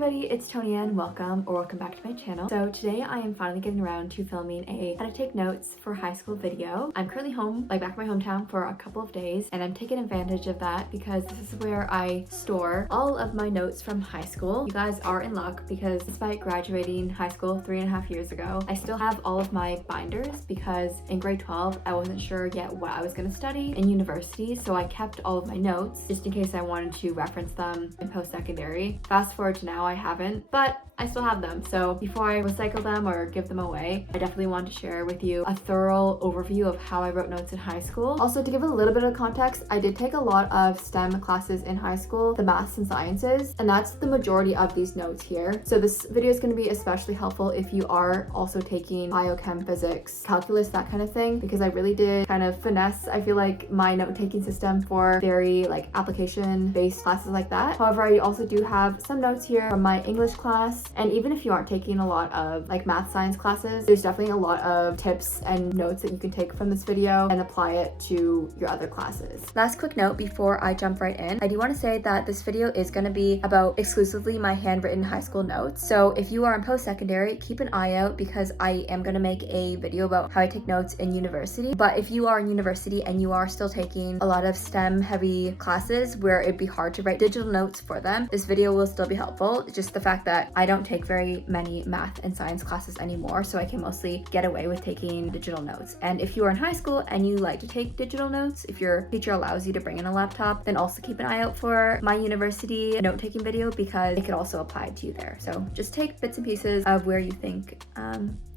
everybody, it's Tony and welcome back to my channel. So today I am finally getting around to filming a how to take notes for high school video. I'm currently home, back in my hometown for a couple of days, and I'm taking advantage of that because this is where I store all of my notes from high school. You guys are in luck because despite graduating high school 3.5 years ago, I still have all of my binders because in grade 12, I wasn't sure yet what I was going to study in university, so I kept all of my notes just in case I wanted to reference them in post-secondary. Fast forward to now, I haven't, but I still have them. So before I recycle them or give them away, I definitely want to share with you a thorough overview of how I wrote notes in high school. Also, to give a little bit of context, I did take a lot of STEM classes in high school, the maths and sciences, and that's the majority of these notes here. So this video is going to be especially helpful if you are also taking biochem, physics, calculus, that kind of thing, because I really did kind of finesse, I feel like, my note-taking system for very like application-based classes like that. However, I also do have some notes here from my English class, and even if you aren't taking a lot of like math science classes, there's definitely a lot of tips and notes that you can take from this video and apply it to your other classes. Last quick note before I jump right in, I do want to say that this video is going to be about exclusively my handwritten high school notes. So if you are in post-secondary, keep an eye out because I am going to make a video about how I take notes in university. But if you are in university and you are still taking a lot of STEM heavy classes where it'd be hard to write digital notes for them, this video will still be helpful. It's just the fact that I don't take very many math and science classes anymore, so I can mostly get away with taking digital notes. And if you are in high school and you like to take digital notes, if your teacher allows you to bring in a laptop, then also keep an eye out for my university note-taking video because it could also apply to you there. So just take bits and pieces of where you think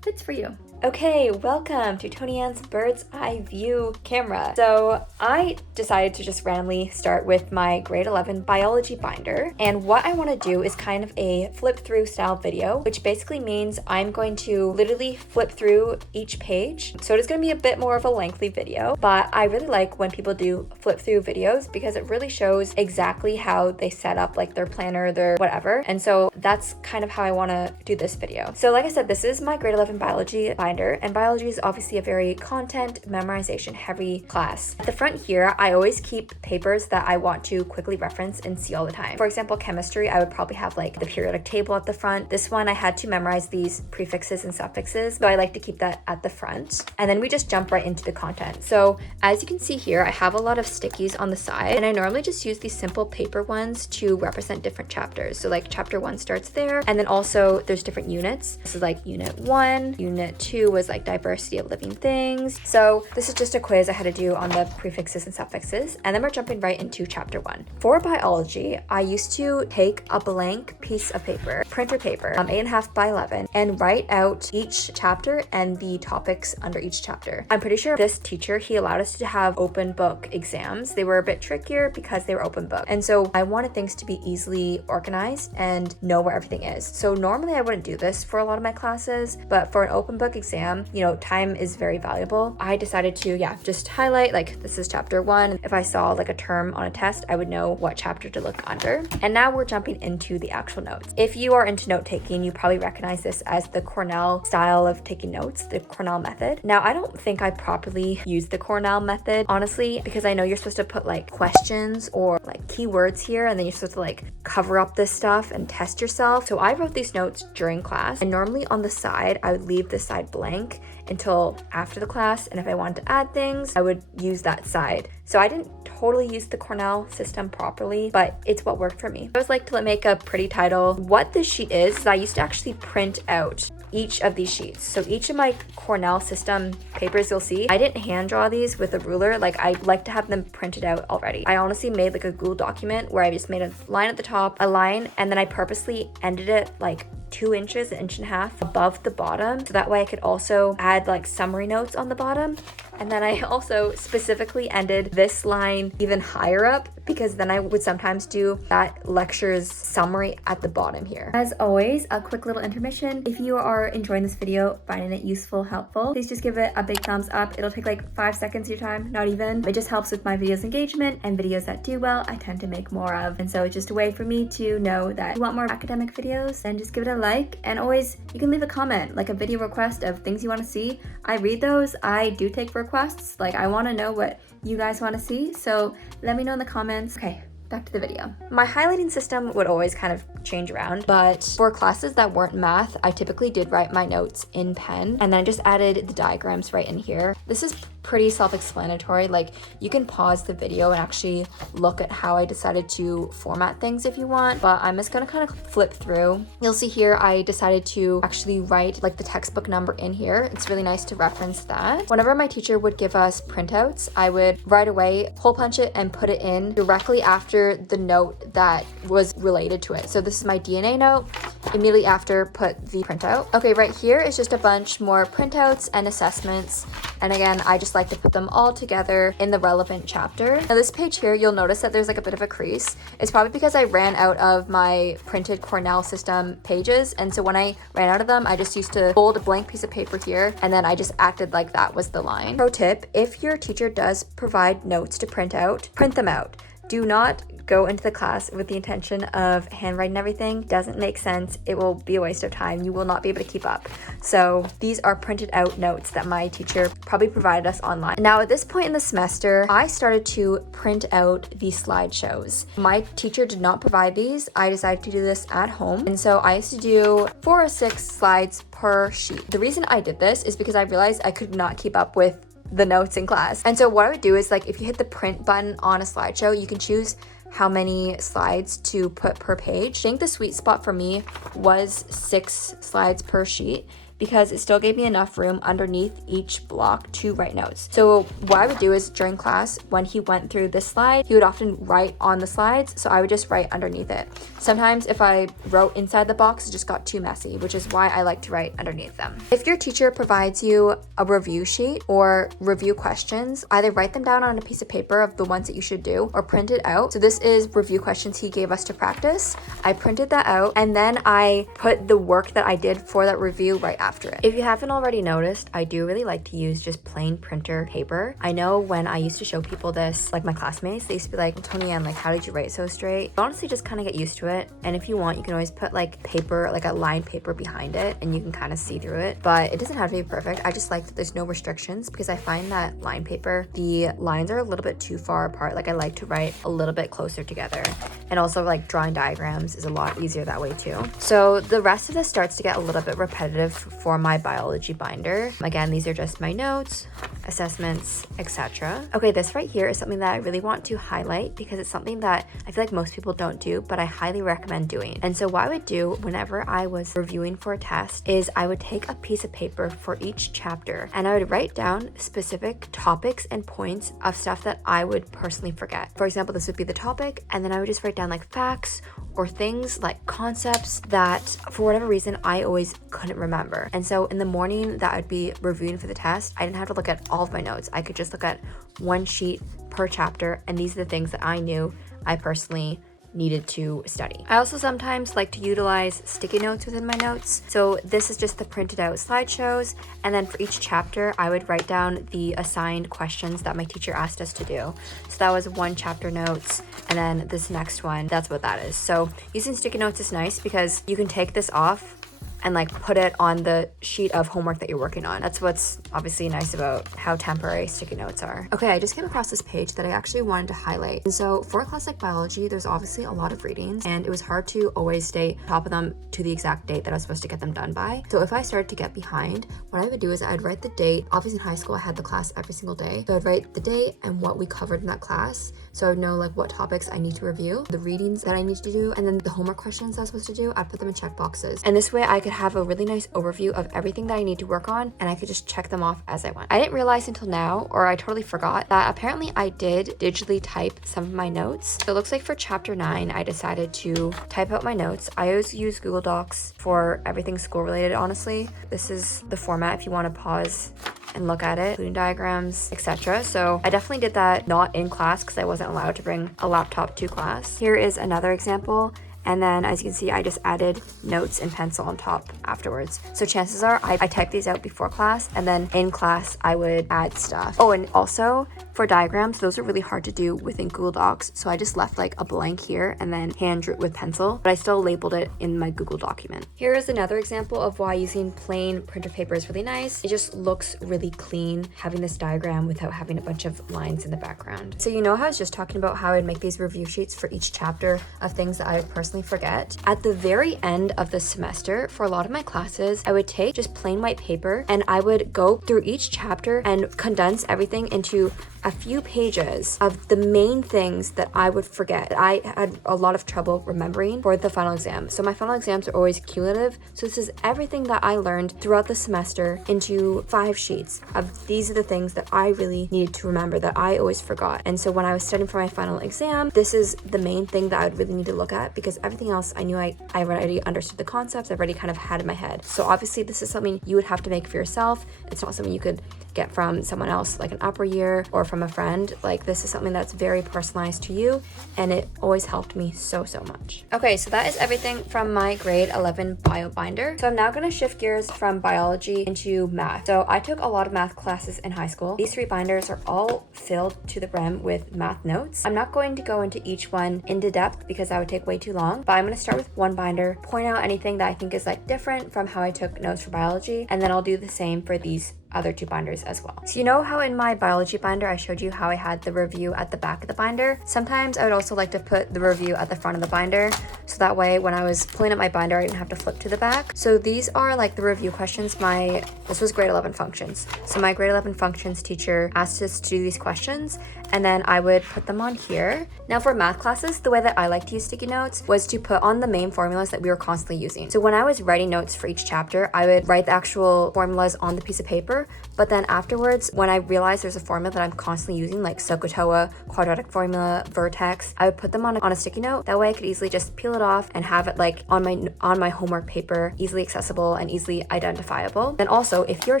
fits for you. Okay, welcome to Tony Ann's bird's eye view camera. So I decided to just randomly start with my grade 11 biology binder. And what I want to do is kind of a flip through style video, which basically means I'm going to literally flip through each page. So it is going to be a bit more of a lengthy video, but I really like when people do flip through videos because it really shows exactly how they set up like their planner, their whatever. And so that's kind of how I want to do this video. So like I said, this is my grade 11 biology binder, and biology is obviously a very content memorization heavy class. At the front here, I always keep papers that I want to quickly reference and see all the time. For example, chemistry, I would probably have like the periodic table at the front. This one, I had to memorize these prefixes and suffixes, so I like to keep that at the front. And then we just jump right into the content. So as you can see here, I have a lot of stickies on the side, and I normally just use these simple paper ones to represent different chapters. So like chapter 1 starts there, and then also there's different units. This is like unit 1, unit 2 was like diversity of living things. So this is just a quiz I had to do on the prefixes and suffixes, and then we're jumping right into chapter 1. For biology, I used to take a blank piece of paper, printer paper, 8.5 by 11, and write out each chapter and the topics under each chapter. I'm pretty sure this teacher, he allowed us to have open book exams. They were a bit trickier because they were open book, and so I wanted things to be easily organized and know where everything is. So normally I wouldn't do this for a lot of my classes, but for an open book exam, you know, time is very valuable. I decided to, just highlight, like, this is chapter 1. If I saw like a term on a test, I would know what chapter to look under. And now we're jumping into the actual notes. If you are into note taking, you probably recognize this as the Cornell style of taking notes, the Cornell method. Now, I don't think I properly use the Cornell method, honestly, because I know you're supposed to put like questions or like keywords here, and then you're supposed to like cover up this stuff and test yourself. So I wrote these notes during class, and normally on the side, I would leave this side blank until after the class, and if I wanted to add things, I would use that side. So I didn't totally use the Cornell system properly, but it's what worked for me. I always like to make a pretty title. What this sheet is I used to actually print out each of these sheets. So each of my Cornell system papers you'll see, I didn't hand draw these with a ruler. Like, I like to have them printed out already. I honestly made like a Google document where I just made a line at the top, a line, and then I purposely ended it like 2 inches, 1.5 inches above the bottom, so that way I could also add like summary notes on the bottom. And then I also specifically ended this line even higher up because then I would sometimes do that lecture's summary at the bottom here. As always, a quick little intermission. If you are enjoying this video, finding it useful, helpful, please just give it a big thumbs up. It'll take like 5 seconds of your time, not even. It just helps with my videos engagement, and videos that do well, I tend to make more of. And so it's just a way for me to know that you want more academic videos, then just give it a like. And always, you can leave a comment, like a video request of things you want to see. I read those. I do take requests. Like, I want to know what you guys want to see, so let me know in the comments. Okay, back to the video. My highlighting system would always kind of change around, but for classes that weren't math, I typically did write my notes in pen, and then I just added the diagrams right in here. This is pretty self-explanatory. Like, you can pause the video and actually look at how I decided to format things if you want, but I'm just gonna kind of flip through. You'll see here I decided to actually write like the textbook number in here. It's really nice to reference that. Whenever my teacher would give us printouts, I would right away hole punch it and put it in directly after the note that was related to it. So this is my DNA note. Immediately after, put the printout. Okay, right here is just a bunch more printouts and assessments. And again, I just like to put them all together in the relevant chapter. Now this page here, you'll notice that there's like a bit of a crease. It's probably because I ran out of my printed Cornell system pages. And so when I ran out of them, I just used to fold a blank piece of paper here, and then I just acted like that was the line. Pro tip, if your teacher does provide notes to print out, print them out. Do not go into the class with the intention of handwriting everything. Doesn't make sense. It will be a waste of time. You will not be able to keep up. So these are printed out notes that my teacher probably provided us online. Now at this point in the semester, I started to print out the slideshows. My teacher did not provide these. I decided to do this at home. And so I used to do 4 or 6 slides per sheet. The reason I did this is because I realized I could not keep up with the notes in class. And so what I would do is, like, if you hit the print button on a slideshow, you can choose how many slides to put per page. I think the sweet spot for me was 6 slides per sheet, because it still gave me enough room underneath each block to write notes. So what I would do is during class, when he went through this slide, he would often write on the slides, so I would just write underneath it. Sometimes if I wrote inside the box, it just got too messy, which is why I like to write underneath them. If your teacher provides you a review sheet or review questions, either write them down on a piece of paper of the ones that you should do, or print it out. So this is review questions he gave us to practice. I printed that out, and then I put the work that I did for that review right after it. If you haven't already noticed, I do really like to use just plain printer paper. I know when I used to show people this, like my classmates, they used to be like, Tony Ann, like, how did you write so straight? Honestly, just kind of get used to it. And if you want, you can always put like paper, like a lined paper behind it, and you can kind of see through it. But it doesn't have to be perfect. I just like that there's no restrictions, because I find that lined paper, the lines are a little bit too far apart. Like, I like to write a little bit closer together. And also, like, drawing diagrams is a lot easier that way too. So the rest of this starts to get a little bit repetitive for my biology binder. Again, these are just my notes, assessments, etc. Okay, this right here is something that I really want to highlight, because it's something that I feel like most people don't do, but I highly recommend doing. And so what I would do whenever I was reviewing for a test is I would take a piece of paper for each chapter, and I would write down specific topics and points of stuff that I would personally forget. For example, this would be the topic, and then I would just write down like facts or things like concepts that for whatever reason I always couldn't remember. And so in the morning that I'd be reviewing for the test, I didn't have to look at all of my notes. I could just look at one sheet per chapter, and these are the things that I knew I personally needed to study. I also sometimes like to utilize sticky notes within my notes. So this is just the printed out slideshows, and then for each chapter I would write down the assigned questions that my teacher asked us to do. So that was one chapter notes, and then this next one, that's what that is. So using sticky notes is nice because you can take this off and like put it on the sheet of homework that you're working on. That's what's obviously nice about how temporary sticky notes are. Okay, I just came across this page that I actually wanted to highlight. And so for a class like biology, there's obviously a lot of readings, and it was hard to always stay top of them to the exact date that I was supposed to get them done by. So if I started to get behind, what I would do is I'd write the date. Obviously in high school, I had the class every single day. So I'd write the date and what we covered in that class. So I would know like what topics I need to review, the readings that I need to do, and then the homework questions I was supposed to do, I'd put them in check boxes. And this way I could have a really nice overview of everything that I need to work on, and I could just check them off as I went. I didn't realize until now, or I totally forgot, that apparently I did digitally type some of my notes. So it looks like for chapter 9, I decided to type out my notes. I always use Google Docs for everything school related, honestly. This is the format if you want to pause and look at it, including diagrams, etc. So I definitely did that not in class because I wasn't allowed to bring a laptop to class. Here is another example. And then as you can see, I just added notes in pencil on top afterwards. So chances are I typed these out before class, and then in class I would add stuff. Oh, and also for diagrams, those are really hard to do within Google Docs. So I just left like a blank here and then hand drew it with pencil, but I still labeled it in my Google document. Here is another example of why using plain printer paper is really nice. It just looks really clean having this diagram without having a bunch of lines in the background. So you know how I was just talking about how I'd make these review sheets for each chapter of things that I would personally forget? At the very end of the semester, for a lot of my classes, I would take just plain white paper and I would go through each chapter and condense everything into a few pages of the main things that I would forget. I had a lot of trouble remembering for the final exam. So my final exams are always cumulative. So this is everything that I learned throughout the semester into 5 sheets of these are the things that I really needed to remember that I always forgot. And so when I was studying for my final exam, this is the main thing that I would really need to look at, because everything else I knew I already understood the concepts, I've already kind of had in my head. So obviously this is something you would have to make for yourself. It's not something you could get from someone else like an upper year or from a friend. Like, this is something that's very personalized to you, and it always helped me so much. Okay, so that is everything from my grade 11 bio binder. So I'm now going to shift gears from biology into math. So I took a lot of math classes in high school. These 3 binders are all filled to the brim with math notes. I'm not going to go into each one into depth because that would take way too long, but I'm going to start with one binder, point out anything that I think is like different from how I took notes for biology, and then I'll do the same for these other 2 binders as well. So you know how in my biology binder I showed you how I had the review at the back of the binder? Sometimes I would also like to put the review at the front of the binder, so that way when I was pulling up my binder I didn't have to flip to the back. So these are like the review questions. This was grade 11 functions. So my grade 11 functions teacher asked us to do these questions, and then I would put them on here. Now for math classes, the way that I like to use sticky notes was to put on the main formulas that we were constantly using. So when I was writing notes for each chapter, I would write the actual formulas on the piece of paper, but then afterwards, when I realized there's a formula that I'm constantly using, like SOHCAHTOA, quadratic formula, vertex, I would put them on a sticky note. That way I could easily just peel it off and have it like on my homework paper, easily accessible and easily identifiable. And also, if you're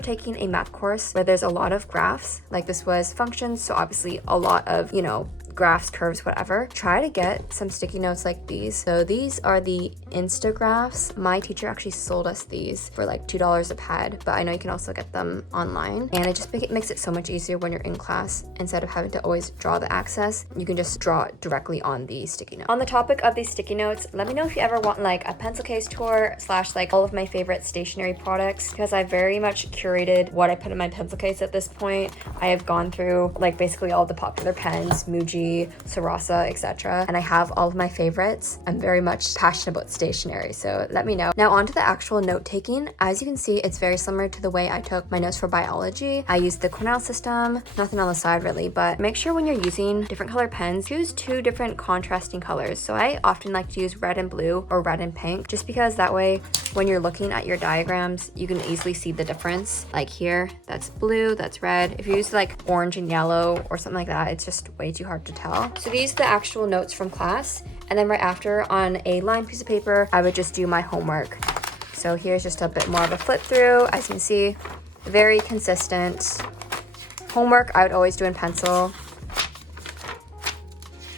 taking a math course where there's a lot of graphs, like this was functions, so obviously a lot of, graphs, curves, whatever, try to get some sticky notes like these. So these are the Instagraphs. My teacher actually sold us these for like $2 a pad, but I know you can also get them online, and it just makes it so much easier when you're in class. Instead of having to always draw the access, you can just draw it directly on the sticky note. On the topic of these sticky notes, let me know if you ever want like a pencil case tour / like all of my favorite stationery products, because I very much curated what I put in my pencil case at this point. I have gone through like basically all the popular pens, Muji, Sarasa, etc. And I have all of my favorites. I'm very much passionate about stationery, so let me know. Now on to the actual note taking. As you can see, it's very similar to the way I took my notes for biology. I used the Cornell system, nothing on the side really, but make sure when you're using different color pens, choose 2 different contrasting colors. So I often like to use red and blue or red and pink, just because that way when you're looking at your diagrams, you can easily see the difference. Like here, that's blue, that's red. If you use like orange and yellow or something like that, it's just way too hard to tell. So these are the actual notes from class, and then right after on a lined piece of paper, I would just do my homework. So here's just a bit more of a flip through. As you can see, very consistent. Homework I would always do in pencil.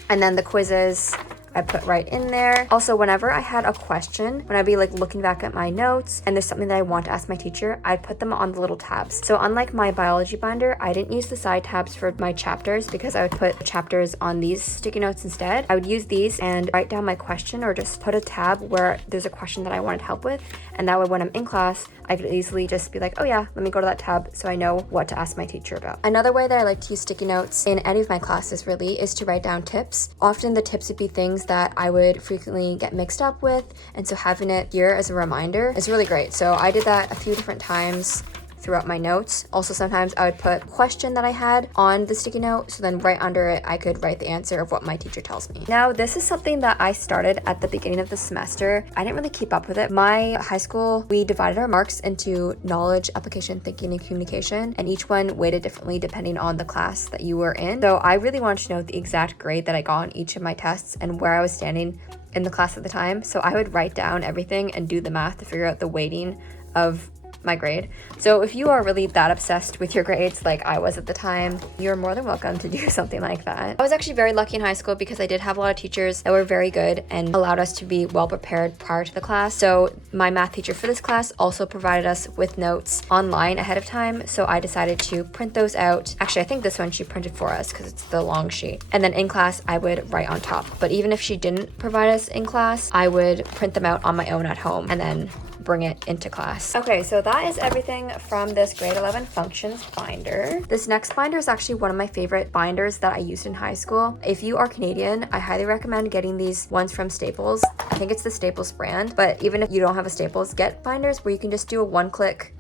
And then the quizzes I put right in there. Also, whenever I had a question, when I'd be like looking back at my notes and there's something that I want to ask my teacher, I'd put them on the little tabs. So unlike my biology binder, I didn't use the side tabs for my chapters because I would put chapters on these sticky notes instead. I would use these and write down my question, or just put a tab where there's a question that I wanted help with. And that way when I'm in class, I could easily just be like, oh yeah, let me go to that tab so I know what to ask my teacher about. Another way that I like to use sticky notes in any of my classes really is to write down tips. Often the tips would be things that I would frequently get mixed up with, and so having it here as a reminder is really great. So I did that a few different times throughout my notes. Also, sometimes I would put a question that I had on the sticky note, so then right under it I could write the answer of what my teacher tells me. Now this is something that I started at the beginning of the semester. I didn't really keep up with it. My high school, we divided our marks into knowledge, application, thinking, and communication, and each one weighted differently depending on the class that you were in. So I really wanted to know the exact grade that I got on each of my tests and where I was standing in the class at the time. So I would write down everything and do the math to figure out the weighting of my grade. So if you are really that obsessed with your grades like I was at the time, you're more than welcome to do something like that. I was actually very lucky in high school because I did have a lot of teachers that were very good and allowed us to be well prepared prior to the class. So my math teacher for this class also provided us with notes online ahead of time. So I decided to print those out. Actually, I think this one she printed for us because it's the long sheet. And then in class, I would write on top. But even if she didn't provide us in class, I would print them out on my own at home and then bring it into class. Okay, so that is everything from this grade 11 functions binder. This next binder is actually one of my favorite binders that I used in high school. If you are Canadian, I highly recommend getting these ones from Staples. I think it's the Staples brand, but even if you don't have a Staples, get binders where you can just do a one-click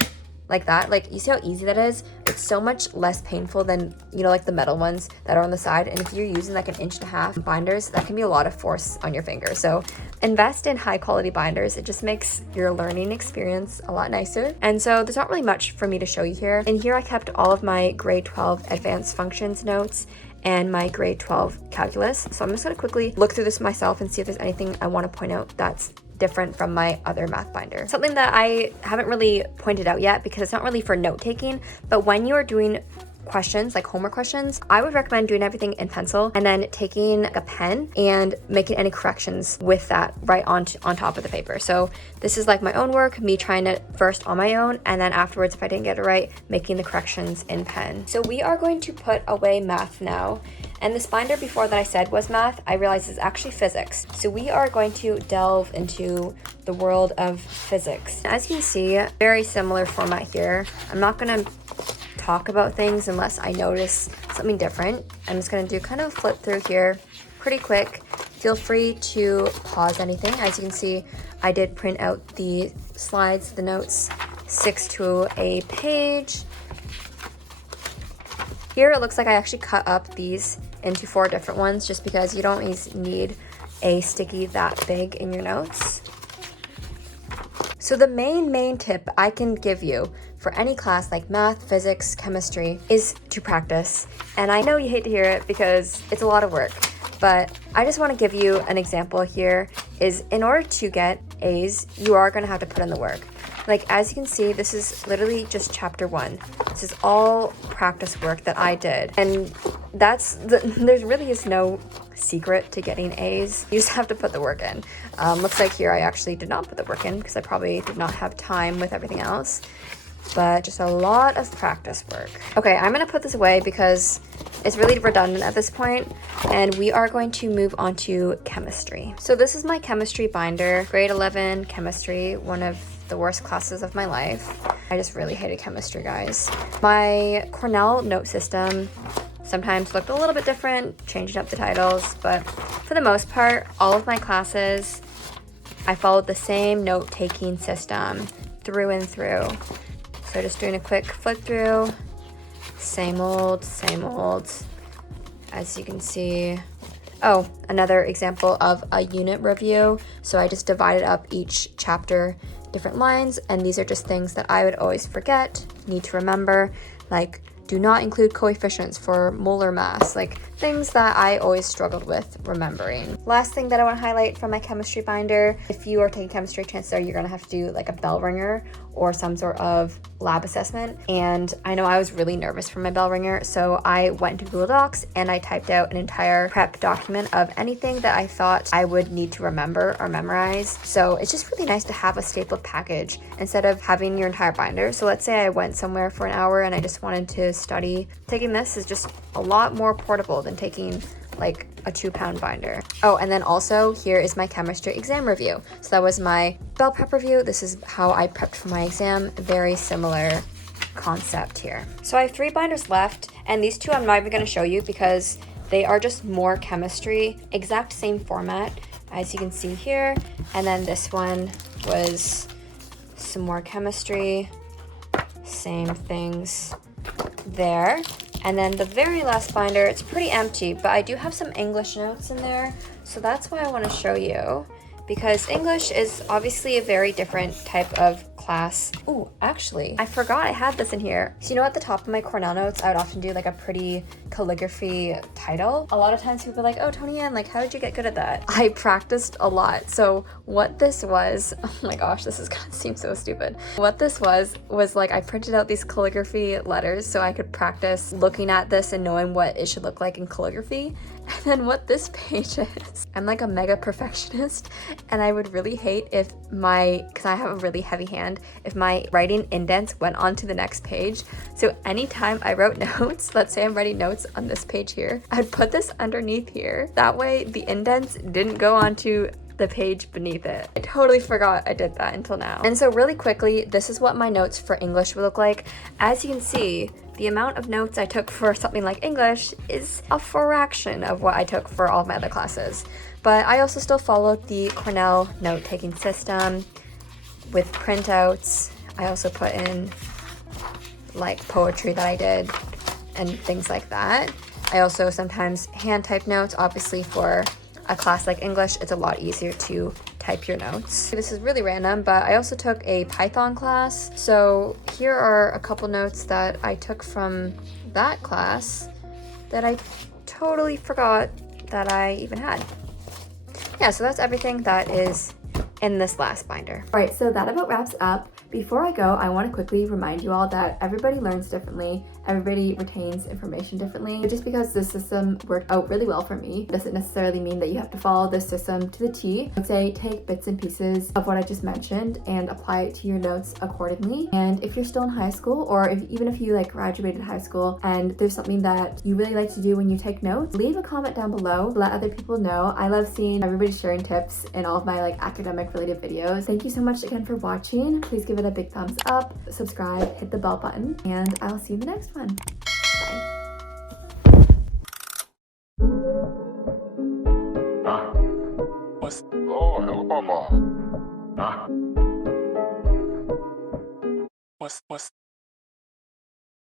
like that. Like, you see how easy that is? It's so much less painful than, you know, like the metal ones that are on the side. And if you're using like an 1.5 inch binders, that can be a lot of force on your finger. So invest in high quality binders. It just makes your learning experience a lot nicer. And so there's not really much for me to show you here. In here, I kept all of my grade 12 advanced functions notes and my grade 12 calculus. So I'm just gonna quickly look through this myself and see if there's anything I wanna point out that's different from my other math binder. Something that I haven't really pointed out yet because it's not really for note taking, but when you are doing questions, like homework questions, I would recommend doing everything in pencil and then taking a pen and making any corrections with that right on top of the paper. So this is like my own work, me trying it first on my own, and then afterwards, if I didn't get it right, making the corrections in pen. So we are going to put away math now. And this binder before that I said was math, I realized is actually physics. So we are going to delve into the world of physics. As you can see, very similar format here. I'm not gonna talk about things unless I notice something different. I'm just gonna do kind of a flip through here pretty quick. Feel free to pause anything. As you can see, I did print out the slides, the notes, 6 to a page. Here it looks like I actually cut up these into 4 different ones just because you don't always need a sticky that big in your notes. So the main tip I can give you for any class like math, physics, chemistry is to practice. And I know you hate to hear it because it's a lot of work, but I just want to give you an example here is in order to get A's, you are going to have to put in the work. Like, as you can see, this is literally just chapter 1. This is all practice work that I did. And there's really is no secret to getting A's. You just have to put the work in. Looks like here I actually did not put the work in because I probably did not have time with everything else. But just a lot of practice work. Okay, I'm gonna put this away because it's really redundant at this point, and we are going to move on to chemistry. So this is my chemistry binder, grade 11 chemistry, one of the worst classes of my life. I just really hated chemistry, guys. My Cornell note system sometimes looked a little bit different, changing up the titles, but for the most part, all of my classes, I followed the same note-taking system through and through. So just doing a quick flip through, same old, as you can see. Oh, another example of a unit review. So I just divided up each chapter, different lines, and these are just things that I would always forget, need to remember, like do not include coefficients for molar mass, like things that I always struggled with remembering. Last thing that I want to highlight from my chemistry binder, if you are taking chemistry, chances are you're going to have to do like a bell ringer or some sort of lab assessment. And I know I was really nervous for my bell ringer, so I went into Google Docs and I typed out an entire prep document of anything that I thought I would need to remember or memorize. So it's just really nice to have a stapled package instead of having your entire binder. So let's say I went somewhere for an hour and I just wanted to study. Taking this is just a lot more portable than taking like a 2-pound binder. Oh, and then also here is my chemistry exam review. So that was my bell prep review. This is how I prepped for my exam. Very similar concept here. So I have 3 binders left, and these 2 I'm not even going to show you because they are just more chemistry, exact same format as you can see here. And then this one was some more chemistry, same things there. And then the very last binder, it's pretty empty, but I do have some English notes in there. So that's why I want to show you, because English is obviously a very different type of class. Oh, actually, I forgot I had this in here. So you know at the top of my Cornell notes, I would often do like a pretty calligraphy title. A lot of times people are like, oh, Tony Ann, like, how did you get good at that? I practiced a lot. So what this was, oh my gosh, this is gonna seem so stupid. What this was like I printed out these calligraphy letters so I could practice looking at this and knowing what it should look like in calligraphy. And then what this page is, I'm like a mega perfectionist, and I would really hate if because I have a really heavy hand, if my writing indents went on to the next page. So anytime I wrote notes, let's say I'm writing notes on this page here, I'd put this underneath here. That way the indents didn't go onto the page beneath it. I totally forgot I did that until now. And so really quickly, this is what my notes for English would look like. As you can see, the amount of notes I took for something like English is a fraction of what I took for all of my other classes. But I also still followed the Cornell note-taking system with printouts. I also put in like poetry that I did and things like that. I also sometimes hand type notes. Obviously for a class like English, it's a lot easier to type your notes. This is really random, but I also took a Python class. So here are a couple notes that I took from that class that I totally forgot that I even had. Yeah, so that's everything that is in this last binder. All right, so that about wraps up. Before I go, I want to quickly remind you all that everybody learns differently, everybody retains information differently. Just because this system worked out really well for me doesn't necessarily mean that you have to follow this system to the T. I'd say take bits and pieces of what I just mentioned and apply it to your notes accordingly. And if you're still in high school, or even if you like graduated high school and there's something that you really like to do when you take notes, leave a comment down below, let other people know. I love seeing everybody sharing tips in all of my like academic related videos. Thank you so much again for watching. Please give it a big thumbs up, subscribe, hit the bell button, and I'll see you in the next one. Bye. Oh, hello, Mama. What's